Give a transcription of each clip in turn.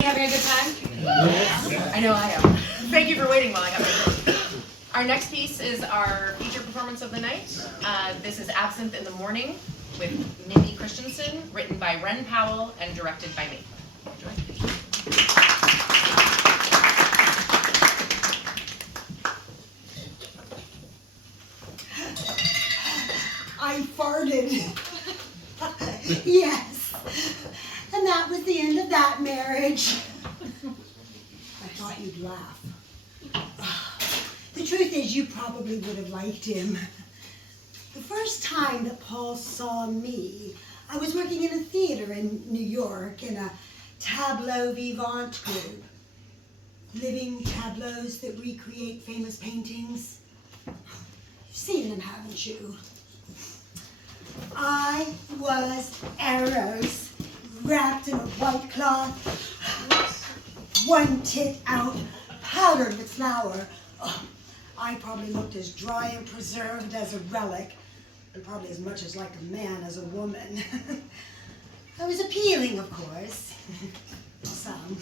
Having a good time? Yes. I know I am. Thank you for waiting while I got my drink. Our next piece is our feature performance of the night. This is Absinthe in the Morning with Mindy Christensen, written by Powell and directed by me. Enjoy. I farted. Yes. And that was the end of that marriage. I thought you'd laugh. The truth is, you probably would have liked him. The first time that Paul saw me, I was working in a theater in New York in a tableau vivant group. Living tableaus that recreate famous paintings. You've seen them, haven't you? I was Eros, wrapped in a white cloth, one tit out, powdered with flour. Oh, I probably looked as dry and preserved as a relic, and probably as much as like a man as a woman. I was appealing, of course. Some.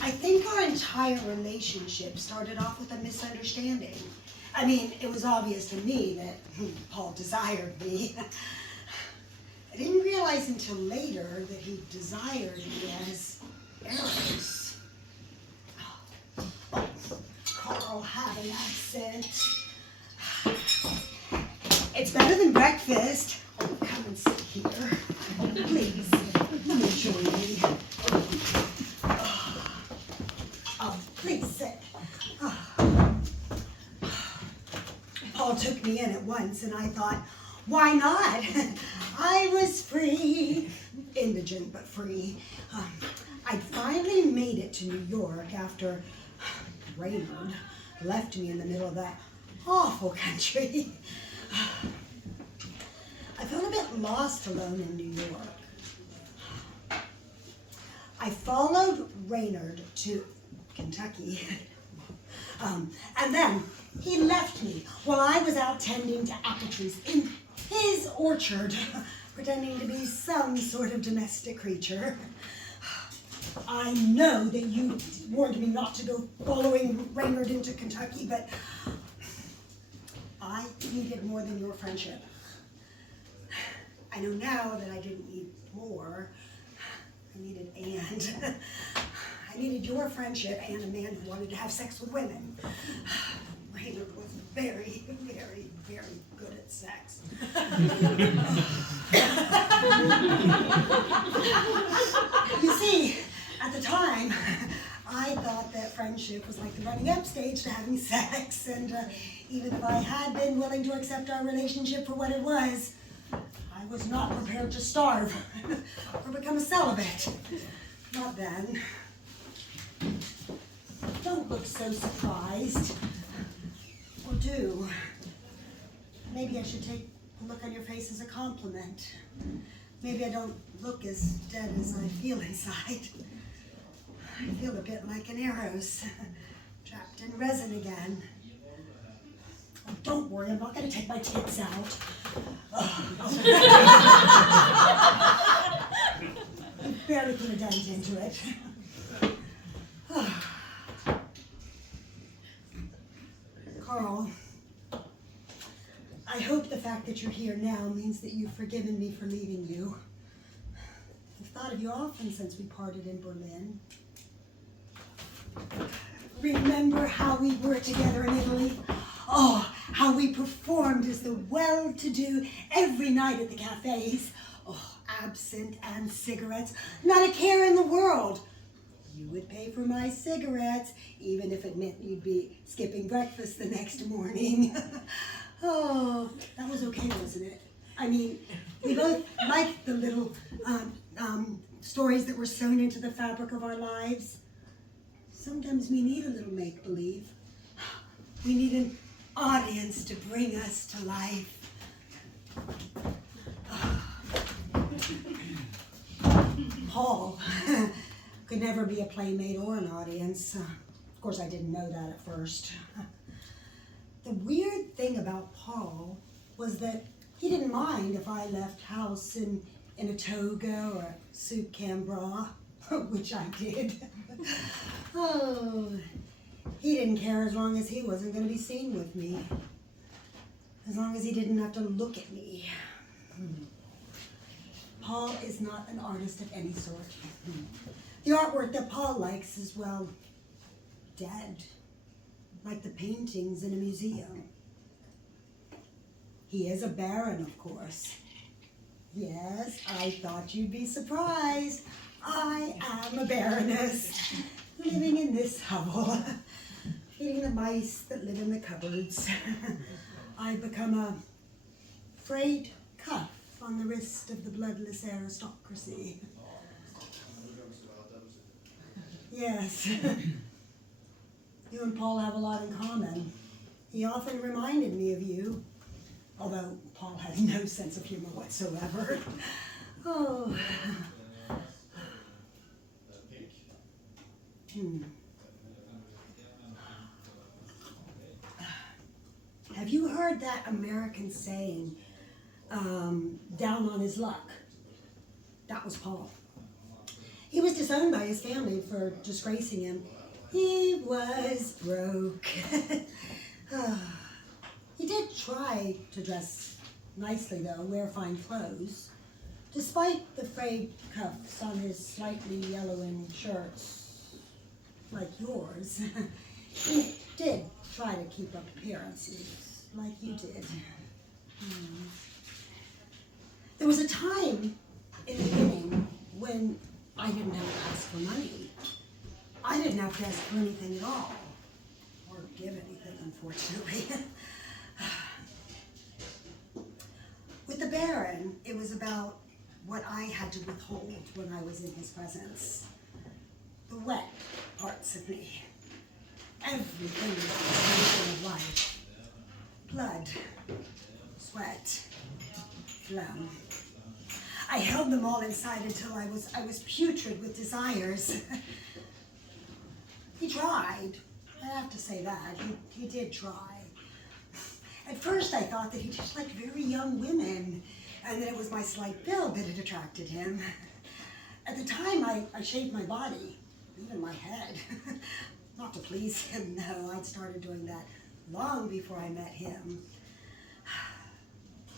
I think our entire relationship started off with a misunderstanding. I mean, it was obvious to me that Paul desired me. I didn't realize until later that he desired me as Eros. Oh, Carl had an accent. It's better than breakfast. Oh, come and sit here. Oh, please, let me join you. Oh, please sit. Paul took me in at once, and I thought, why not? I was free, indigent but free. I'd finally made it to New York after Raynard left me in the middle of that awful country. I felt a bit lost alone in New York. I followed Raynard to Kentucky. And then he left me while I was out tending to apple trees in his orchard, pretending to be some sort of domestic creature. I know that you warned me not to go following Raynard into Kentucky, but I needed more than your friendship. I know now that I didn't need more. I needed and. I needed your friendship and a man who wanted to have sex with women. Raynard was very, very, very good at sex. You see, at the time, I thought that friendship was like the running up stage to having sex, and even if I had been willing to accept our relationship for what it was, I was not prepared to starve or become a celibate. Not then. Don't look so surprised. Or do. Maybe I should take a look on your face as a compliment. Maybe I don't look as dead as I feel inside. I feel a bit like an Eros, trapped in resin again. Oh, don't worry, I'm not going to take my tits out. I barely put a dent into it. Carl, I hope the fact that you're here now means that you've forgiven me for leaving you. I've thought of you often since we parted in Berlin. Remember how we were together in Italy? Oh, how we performed as the well-to-do every night at the cafes. Oh, absinthe and cigarettes, not a care in the world. You would pay for my cigarettes, even if it meant you'd be skipping breakfast the next morning. Oh, that was okay, wasn't it? I mean, we both liked the little stories that were sewn into the fabric of our lives. Sometimes we need a little make-believe. We need an audience to bring us to life. Paul could never be a playmate or an audience. Of course, I didn't know that at first. The weird thing about Paul was that he didn't mind if I left house in in a toga or a soup can bra, which I did. Oh, he didn't care as long as he wasn't going to be seen with me. As long as he didn't have to look at me. Paul is not an artist of any sort. The artwork that Paul likes is, well, dead. Like the paintings in a museum. He is a baron, of course. Yes, I thought you'd be surprised. I am a baroness, living in this hovel, feeding the mice that live in the cupboards. I've become a frayed cuff on the wrist of the bloodless aristocracy. Yes. You and Paul have a lot in common. He often reminded me of you, although Paul has no sense of humor whatsoever. Oh. Have you heard that American saying, down on his luck? That was Paul. He was disowned by his family for disgracing him. He was broke. He did try to dress nicely, though, wear fine clothes. Despite the frayed cuffs on his slightly yellowing shirts, like yours, he did try to keep up appearances, like you did. There was a time in the beginning when I didn't have to ask for money. I didn't have to ask for anything at all, or give anything, unfortunately. With the Baron, it was about what I had to withhold when I was in his presence. The wet parts of me. Everything of life. Blood, sweat, phlegm. I held them all inside until I was putrid with desires. He tried. I have to say that. He did try. At first I thought that he just liked very young women, and that it was my slight build that had attracted him. At the time, I shaved my body, even my head. Not to please him, no. I'd started doing that long before I met him.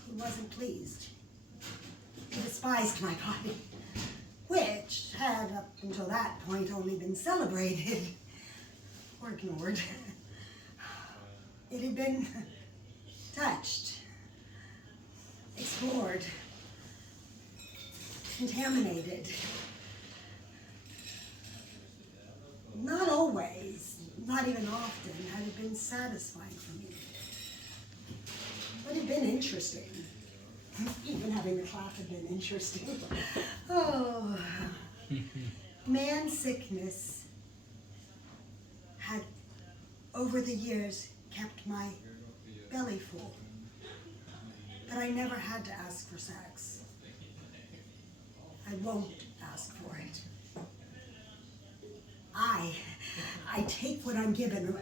He wasn't pleased. He despised my body, which had, up until that point, only been celebrated or ignored. It had been touched, explored, contaminated. Not always, not even often, had it been satisfying for me. But it had been interesting. Even having the clap had been interesting. Oh, man sickness had, over the years, kept my belly full. But I never had to ask for sex. I won't ask for it. I take what I'm given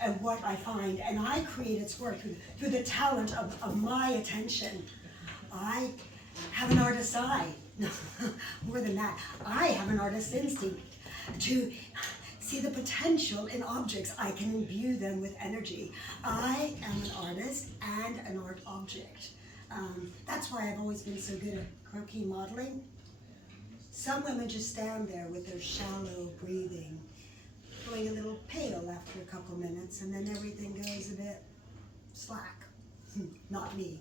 and what I find, and I create its work through the talent of my attention. I have an artist's eye. More than that, I have an artist's instinct to see the potential in objects. I can imbue them with energy. I am an artist and an art object. That's why I've always been so good at croquis modeling. Some women just stand there with their shallow breathing, going a little pale after a couple minutes, and then everything goes a bit slack. Not me.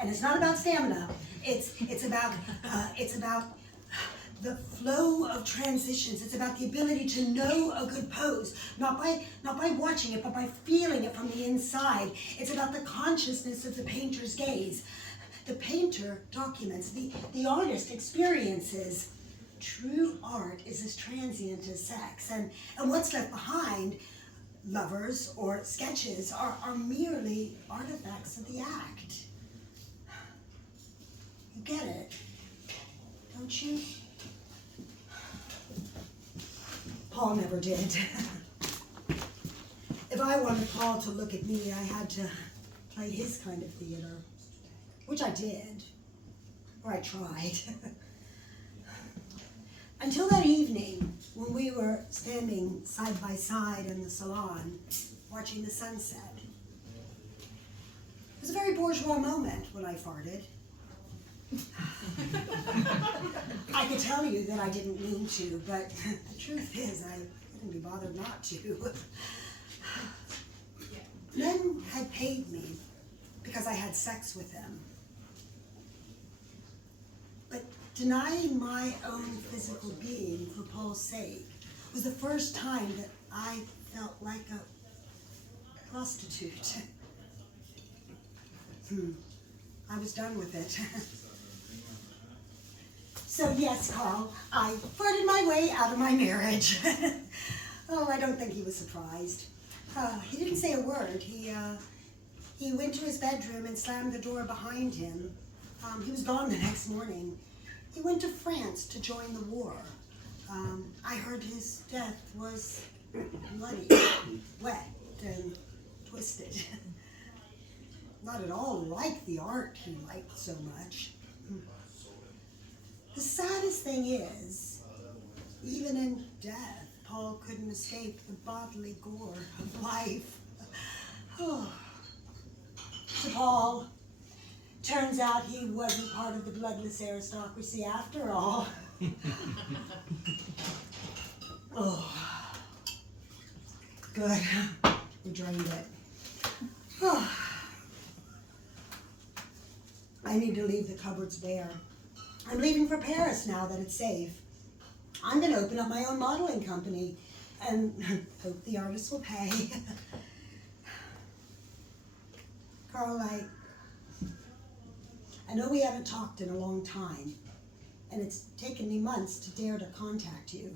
And it's not about stamina. It's about the flow of transitions. It's about the ability to know a good pose, not by watching it, but by feeling it from the inside. It's about the consciousness of the painter's gaze. The painter documents, the artist experiences. True art is as transient as sex, and what's left behind, lovers or sketches, are merely artifacts of the act. You get it, don't you? Paul never did. If I wanted Paul to look at me, I had to play his kind of theater, which I did. or I tried. Until that evening, when we were standing side by side in the salon, watching the sunset. It was a very bourgeois moment when I farted. I could tell you that I didn't mean to, but the truth is I couldn't be bothered not to. Men had paid me because I had sex with them. But denying my own physical being for Paul's sake was the first time that I felt like a prostitute. I was done with it. So yes, Carl, I farted my way out of my marriage. Oh, I don't think he was surprised. He didn't say a word. He went to his bedroom and slammed the door behind him. He was gone the next morning. He went to France to join the war. I heard his death was bloody, wet, and twisted. Not at all like the art he liked so much. The saddest thing is, even in death, Paul couldn't escape the bodily gore of life. To Paul, turns out he wasn't part of the bloodless aristocracy after all. Oh, good. We drained it. Oh. I need to leave the cupboards bare. I'm leaving for Paris now that it's safe. I'm going to open up my own modeling company and hope the artists will pay. Carl, I know we haven't talked in a long time, and it's taken me months to dare to contact you.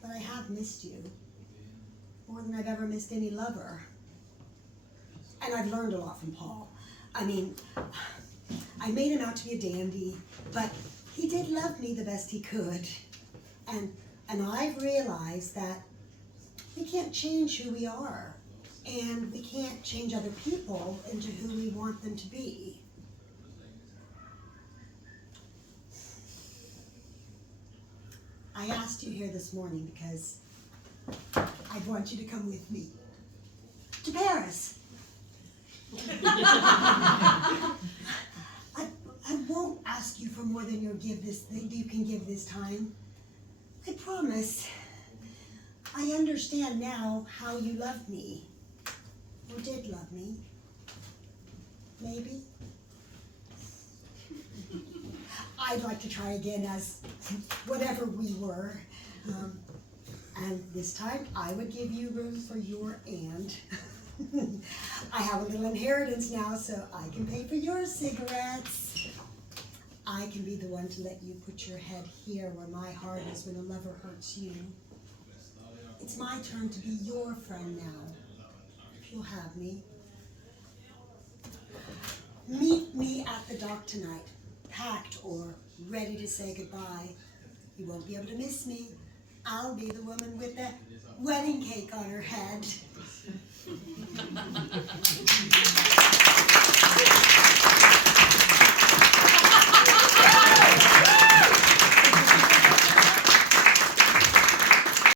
But I have missed you, more than I've ever missed any lover. And I've learned a lot from Paul. I mean, I made him out to be a dandy, but he did love me the best he could. And I've realized that we can't change who we are, and we can't change other people into who we want them to be. I asked you here this morning because I want you to come with me to Paris. I won't ask you for more than you can give this time. I promise. I understand now how you loved me, or did love me. Maybe. I'd like to try again as whatever we were. And this time I would give you room for your and. I have a little inheritance now, so I can pay for your cigarettes. I can be the one to let you put your head here where my heart is when a lover hurts you. It's my turn to be your friend now, if you'll have me. Meet me at the dock tonight, packed or ready to say goodbye. You won't be able to miss me. I'll be the woman with the wedding cake on her head.